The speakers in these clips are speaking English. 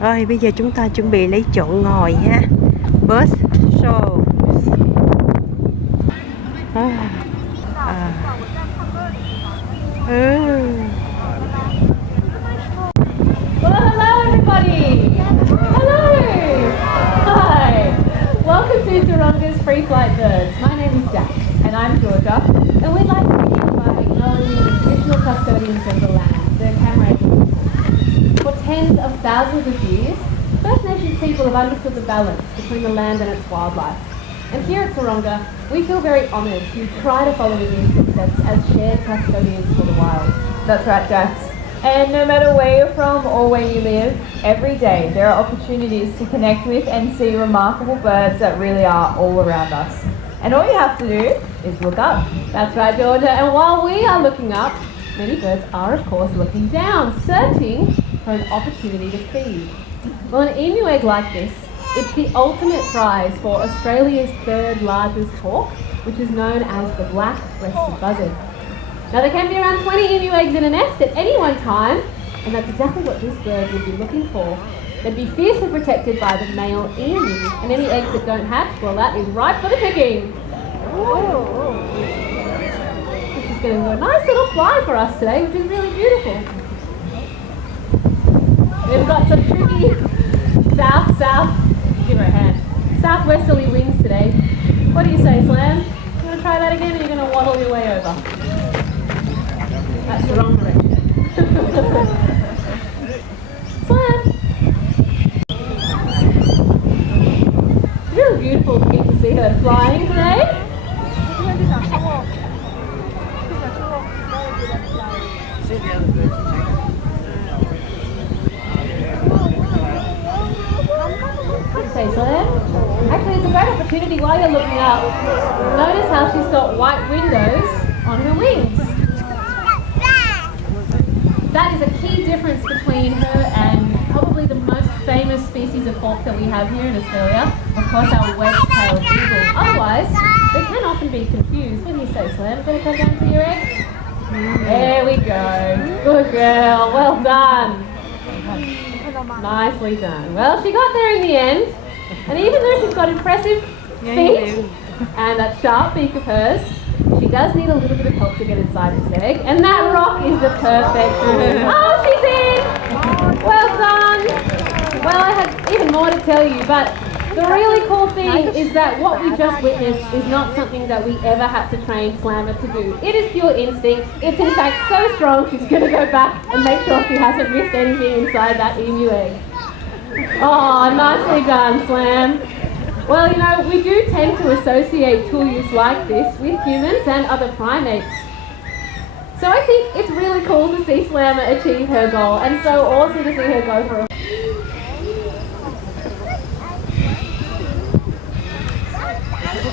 Rồi bây giờ chúng ta chuẩn bị lấy chỗ ngồi ha. Bus show. Well, hello everybody! Hello! Hi! Welcome to Taronga's Free Flight Birds. My name is Jack and I'm Georgia, and we'd like to begin by acknowledging the traditional custodians of the land, the Camaraderie. For tens of thousands of years, First Nations people have understood the balance between the land and its wildlife. And here at Taronga, we feel very honoured to try to follow in these footsteps as shared custodians for the wild. That's right, Jax. And no matter where you're from or where you live, every day there are opportunities to connect with and see remarkable birds that really are all around us. And all you have to do is look up. That's right, Georgia. And while we are looking up, many birds are, of course, looking down, searching for an opportunity to feed. Well, an emu egg like this, it's the ultimate prize for Australia's third largest hawk, which is known as the black-breasted buzzard. Now there can be around 20 emu eggs in a nest at any one time, and that's exactly what this bird would be looking for. They'd be fiercely protected by the male emu, and any eggs that don't hatch, well, that is ripe for the picking. Ooh. This is going to be a nice little fly for us today, which is really beautiful. We've got some tricky give her a hand, southwesterly winds today. What do you say, Slam? You want to try that again, or are you going to waddle your way over? That's the wrong direction. Slam! It's really beautiful to get to see her flying today. What do you say, Slam? Actually, it's a great opportunity while you're looking up. Notice how she's got white windows on her wings. That is a key difference between her and probably the most famous species of hawk that we have here in Australia. Of course, our wedge-tailed eagle. Otherwise, they can often be confused. What do you say, Slam? Going to come down to your egg? There we go. Good girl. Well done. Nicely done. Well, she got there in the end. And even though she's got impressive feet and that sharp beak of hers, she does need a little bit of help to get inside this egg, and that rock is the perfect room. Oh, she's in! Well done! Well, I have even more to tell you, but the really cool thing is that what we just witnessed is not something that we ever had to train Slammer to do. It is pure instinct. It's in fact so strong, she's going to go back and make sure she hasn't missed anything inside that emu egg. Oh, nicely done, Slam. Well, you know, we do tend to associate tool use like this with humans and other primates. So I think it's really cool to see Slammer achieve her goal, and so awesome to see her go for a...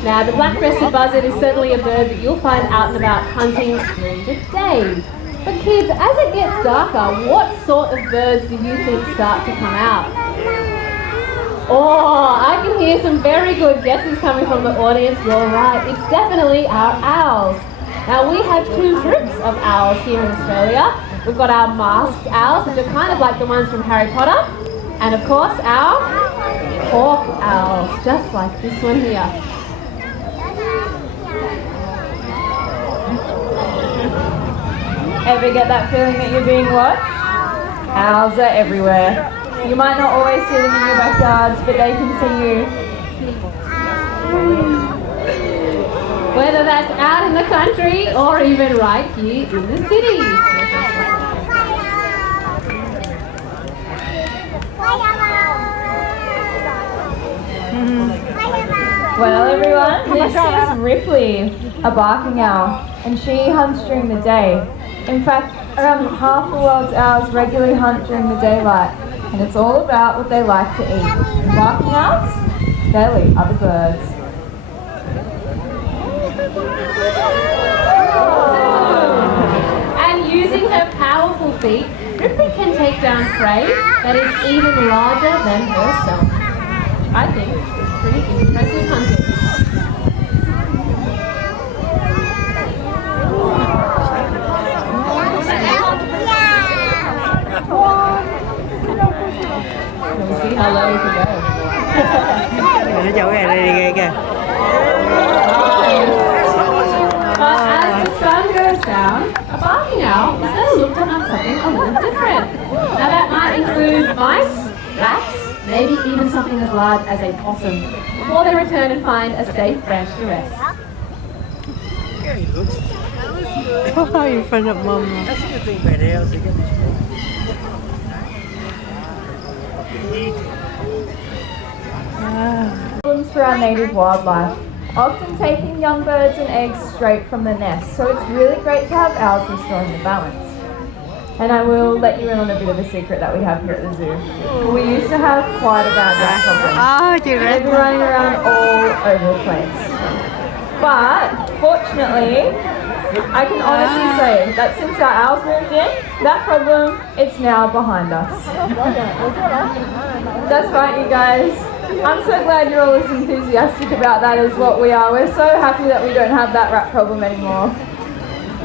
Now, the black-breasted buzzard is certainly a bird that you'll find out and about hunting during the day. But kids, as it gets darker, what sort of birds do you think start to come out? Oh, I can hear some very good guesses coming from the audience. You're right, it's definitely our owls. Now, we have two groups of owls here in Australia. We've got our masked owls, which are kind of like the ones from Harry Potter. And of course, our hawk owls, just like this one here. Ever get that feeling that you're being watched? Owls are everywhere. You might not always see them in your backyards, but they can see you. Whether that's out in the country or even right here in the city. Well, everyone, this is Ripley, a barking owl, and she hunts during the day. In fact, around half the world's owls regularly hunt during the daylight, and it's all about what they like to eat. And barking owls, they'll eat other birds. And using her powerful beak, Ripley can take down prey that is even larger than herself. I think it's pretty impressive hunting. how low you can go. Nó chậu gà đây ghê kìa. But as the sun goes down, a barking owl is going to look on something a little different. Now that might include mice, rats, maybe even something as large as a possum, before they return and find a safe branch to rest. Oh, in front of mom. That's a good thing about owls, they get this. Problems for our native wildlife, often taking young birds and eggs straight from the nest, so it's really great to have owls restoring the balance. And I will let you in on a bit of a secret that we have here at the zoo. We used to have quite a bad rat problem. They'd be running around all over the place. But fortunately, I can honestly say that since our owls moved in, that problem, it's now behind us. That's right, you guys. I'm so glad you're all as enthusiastic about that as what we are. We're so happy that we don't have that rat problem anymore.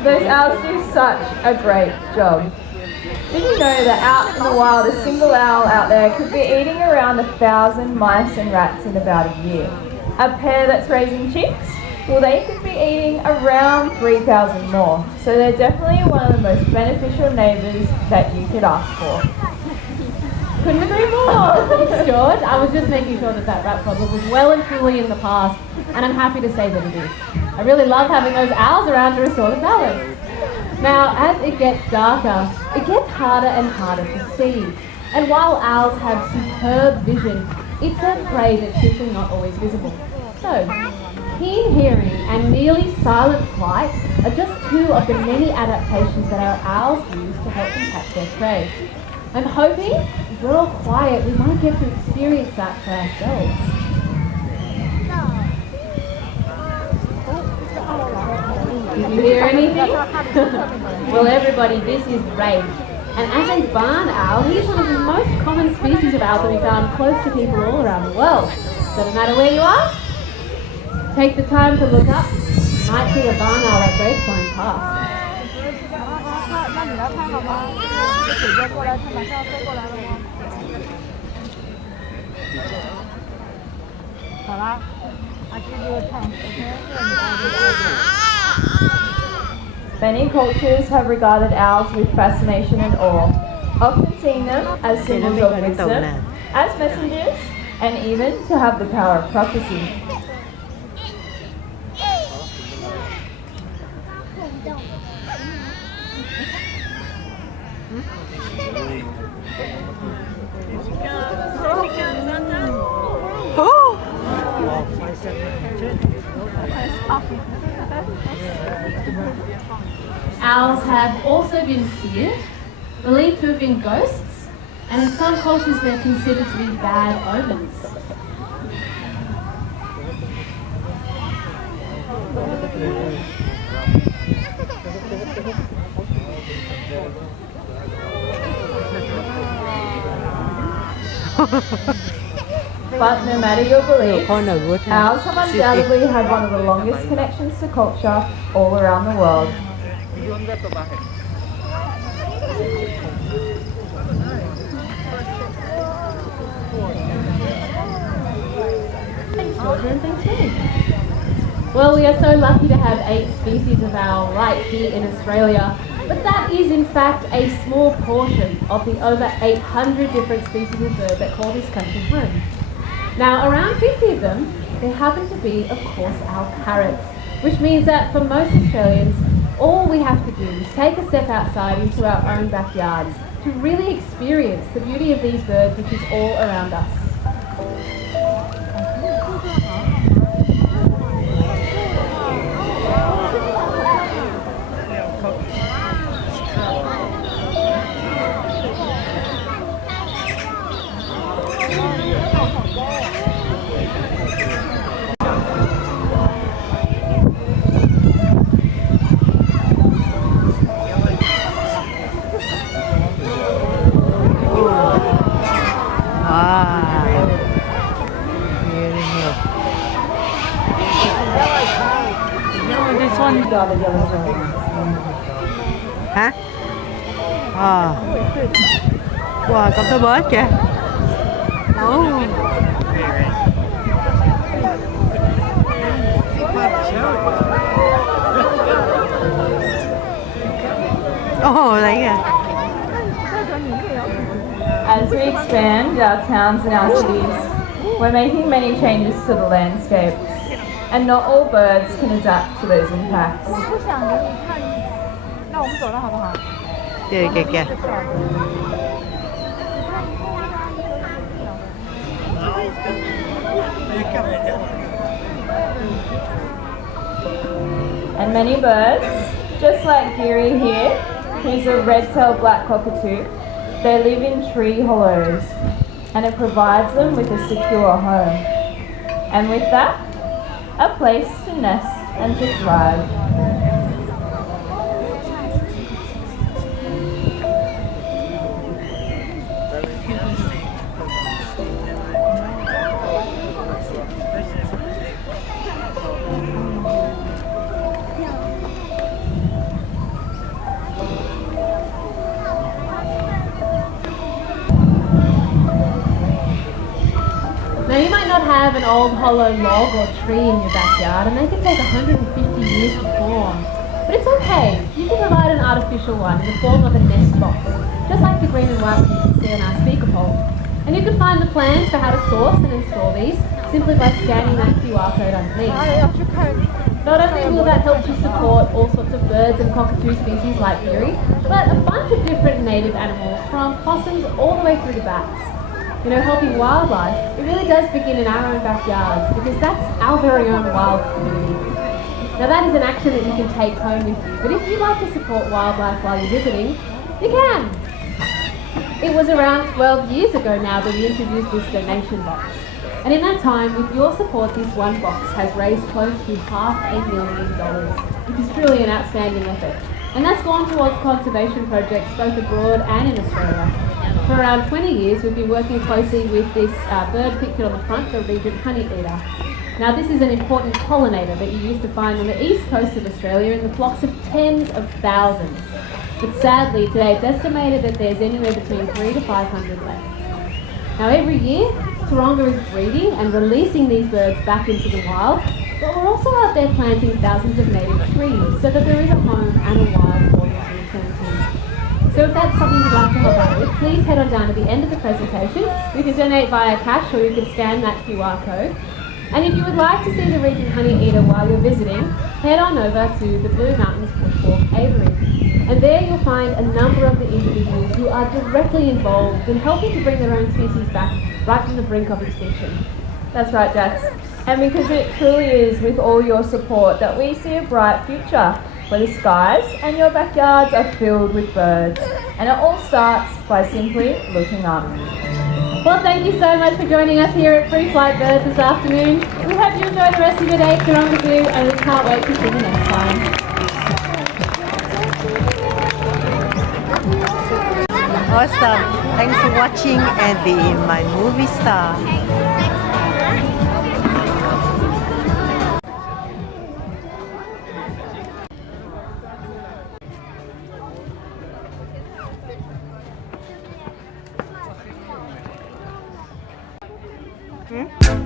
Those owls do such a great job. Did you know that out in the wild, a single owl out there could be eating around 1,000 mice and rats in about a year? A pair that's raising chicks? Well, they could be eating around 3,000 more. So they're definitely one of the most beneficial neighbours that you could ask for. Couldn't agree more. Thanks, George. I was just making sure that that rat problem was well and truly in the past, and I'm happy to say that it is. I really love having those owls around to restore the balance. Now, as it gets darker, it gets harder and harder to see. And while owls have superb vision, it's their prey that's simply not always visible. So, keen hearing and nearly silent flight are just two of the many adaptations that our owls use to help them catch their prey. I'm hoping if we're all quiet, we might get to experience that for ourselves. Did you hear anything? Well, everybody, this is Ray. And as a barn owl, he is one of the most common species of owl that we found close to people all around the world. So no matter where you are, take the time to look up. You might see a barn owl that goes flying past. Many cultures have regarded owls with fascination and awe, often seeing them as symbols of wisdom, as messengers, and even to have the power of prophecy. Owls have also been feared, believed to have been ghosts, and in some cultures they're considered to be bad omens. But no matter your belief, owls have undoubtedly had one of the longest connections to culture all around the world. Thanks, children. Thanks, Jenny. Well, we are so lucky to have 8 species of owl right here in Australia, but that is in fact a small portion of the over 800 different species of bird that call this country home. Now, around 50 of them, there happen to be, of course, our parrots, which means that for most Australians, all we have to do is take a step outside into our own backyards to really experience the beauty of these birds, which is all around us. Hả? Wow, con tới bớt kìa. Oh. Oh, like that. As we expand our towns and our cities, we're making many changes to the landscape, and not all birds can adapt to those impacts. Kìa kìa kìa. And many birds, just like Geary here, he's a red-tailed black cockatoo. They live in tree hollows, and it provides them with a secure home. And with that, a place to nest and to thrive. Now you might not have an old hollow log or tree in your backyard, and they can take 150 years to form. But it's okay, you can provide an artificial one in the form of a nest box, just like the green and white one you can see on our speaker pole. And you can find the plans for how to source and install these simply by scanning that QR code underneath. Not only will that help you support all sorts of birds and cockatoo species like Geary, but a bunch of different native animals from possums all the way through to bats. You know, helping wildlife, it really does begin in our own backyards because that's our very own wild community. Now that is an action that you can take home with you, but if you'd like to support wildlife while you're visiting, you can. It was around 12 years ago now that we introduced this donation box. And in that time, with your support, this one box has raised close to $500,000, which is truly an outstanding effort. And that's gone towards conservation projects both abroad and in Australia. For around 20 years, we've been working closely with this bird pictured on the front, the regent honeyeater. Now this is an important pollinator that you used to find on the east coast of Australia in the flocks of tens of thousands. But sadly, today it's estimated that there's anywhere between 300 to 500 left. Now every year, Taronga is breeding and releasing these birds back into the wild, but we're also out there planting thousands of native trees so that there is a home and a wild for them to return to. So if that's something you'd like to help out with, please head on down to the end of the presentation. You can donate via cash or you can scan that QR code. And if you would like to see the regent honeyeater while you're visiting, head on over to the Blue Mountains Bushwalk Aviary. And there you'll find a number of the individuals who are directly involved in helping to bring their own species back right from the brink of extinction. That's right, Jax. And because it truly is with all your support that we see a bright future, where the skies and your backyards are filled with birds. And it all starts by simply looking up. Well, thank you so much for joining us here at Free Flight Birds this afternoon. We hope you enjoy the rest of your day at Taronga Zoo, and we can't wait to see you next time. Awesome. Thanks for watching and being my movie star. Hmm?